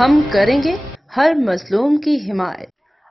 हम करेंगे हर मजलूम की हिमायत।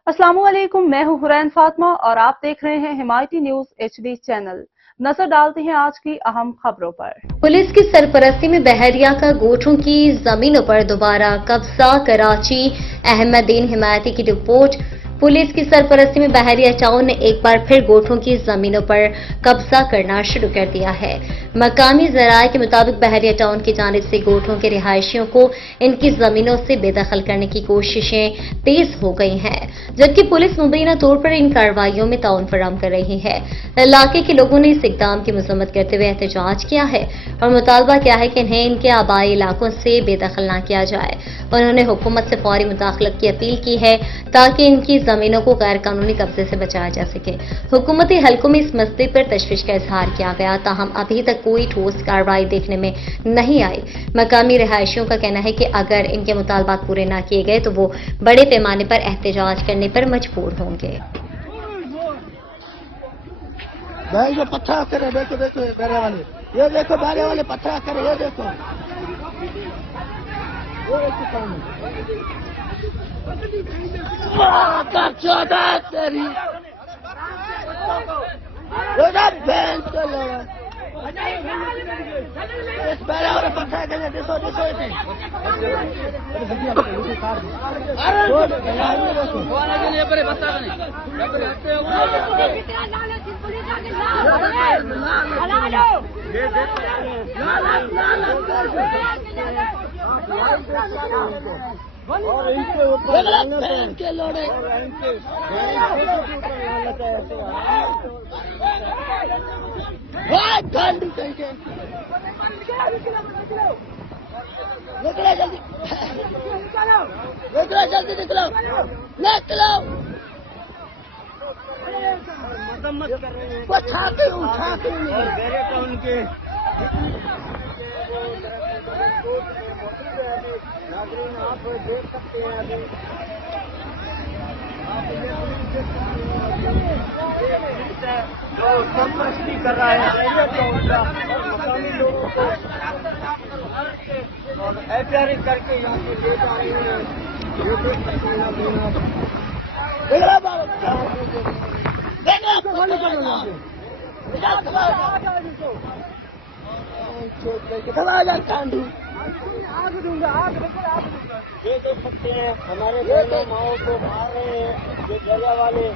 अस्सलामुअलैकुम, मैं हूं हुरैन फातिमा और आप देख रहे हैं हिमायती न्यूज HD चैनल। नजर डालते हैं आज की अहम खबरों पर। पुलिस की सरपरस्ती में बहरिया का गोठों की जमीनों पर दोबारा कब्जा, कराची। अहमदीन हिमायती की रिपोर्ट। पुलिस की सरपरस्ती में बहरिया टाउन ने एक बार फिर गोठों की जमीनों पर कब्जा करना शुरू कर दिया है। मकामी जराये के मुताबिक बहरिया टाउन की जानिब से गोठों के रिहायशियों को इनकी जमीनों से बेदखल करने की कोशिशें तेज हो गई हैं, जबकि पुलिस मुबैना तौर पर इन कार्रवाइयों में ताउन फराहम कर रही है। इलाके के लोगों ने इस इकदाम की मजम्मत करते हुए एहतजाज किया है और मुतालबा किया है कि इन्हें इनके आबाई इलाकों से बेदखल न किया जाए। उन्होंने हुकूमत से फौरी मुदाखलत की अपील की है ताकि इनकी जमीनों को गैर कानूनी कब्जे से बचाया जा सके। हुकूमती हलकों में इस मसले पर तशवीश का इजहार किया गया, ताहम अभी तक कोई ठोस कार्रवाई देखने में नहीं आई। मकामी रिहायशियों का कहना है कि अगर इनके मुतालबात पूरे न किए गए तो वो बड़े पैमाने पर एहतजाज करने पर मजबूर होंगे। भाई जो पत्थर करे, देखो देखो बैरे वाले, ये देखो बैरे वाले पत्थर करे, ये देखो, ये तेरी इस बैरे वाले पत्थर करे, देखो देखो और इनके ऊपर के लोड़े निकलो जल्दी, निकलो जल्दी, निकलो निकलो, मजम्मत कर रहे हैं, उठा के मेरे को उनके नाज़रीन आप देख सकते हैं अभी जो सरपरस्ती कर रहा है मकामी लोगों को और एहतियारी करके यहाँ से ले जा रहे हैं। ये देख सकते हैं आग दूंगा, ये देख सकते हैं हमारे बहनों माओ को मार रहे हैं ये जरिया वाले।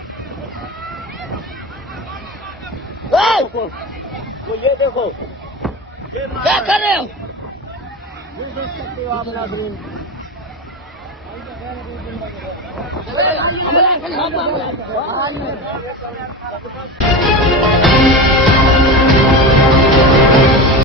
वो ये देखो क्या कर रहे हो, ये देख सकते हो आप नाज़रीन। हमला